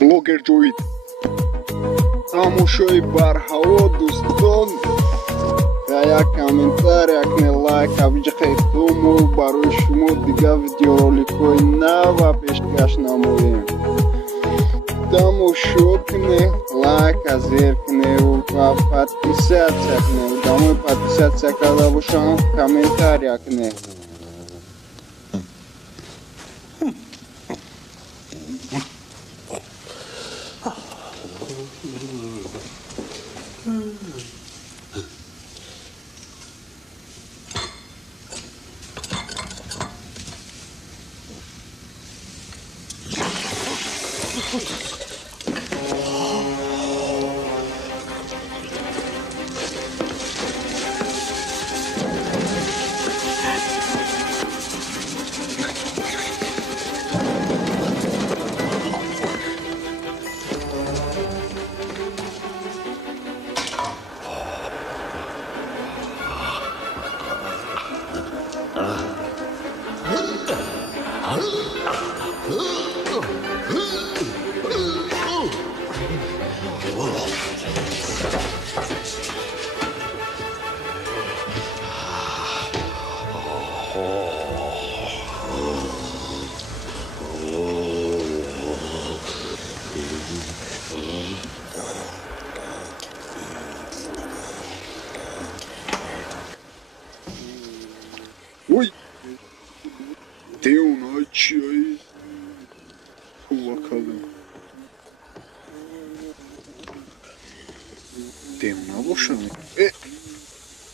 блогер ҷовид тамошои барҳаво дӯстон як комментария кунед, лайка биҷиқед то мо барои шумо дига видеороликҳои нава пешкаш намоем. Тамошо кунед, лайка зер кунед ва подписатсия кунед. Дамои подписатсия карда бошам, комментария кунед. Ой, ты у нас чай кулакалым. Ты у нас бошами?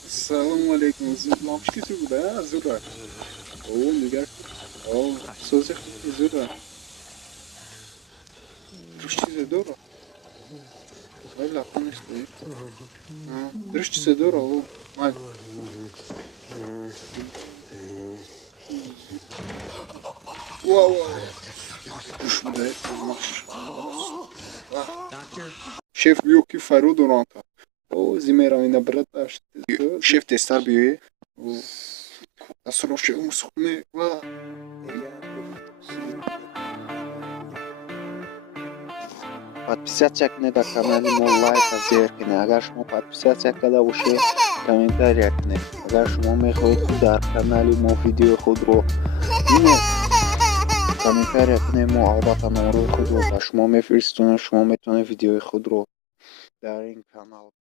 Салам алейкум. Лампочки ты куда? Зуда. О, нигар. О, созих зуда. Дружчизе дора. Ай, лапан стоит. Дружчизе дора. О, май. Вау. Шеф биё ки фаро доронта. О, зимеравина браташ. Шеф тестар биё. Асрош умсухме ва. Подписаться кунед на канали мо, лайк зер кунед. Агар шумо подписаться карда бошед, комментария кунед. Агар шумо мехоҳед ки дар канали мо видеои худро бинед, комментария кунед. Мо албатта номерои худро ба шумо мефиристонем. Шумо метавонед видеои худро дар ин канал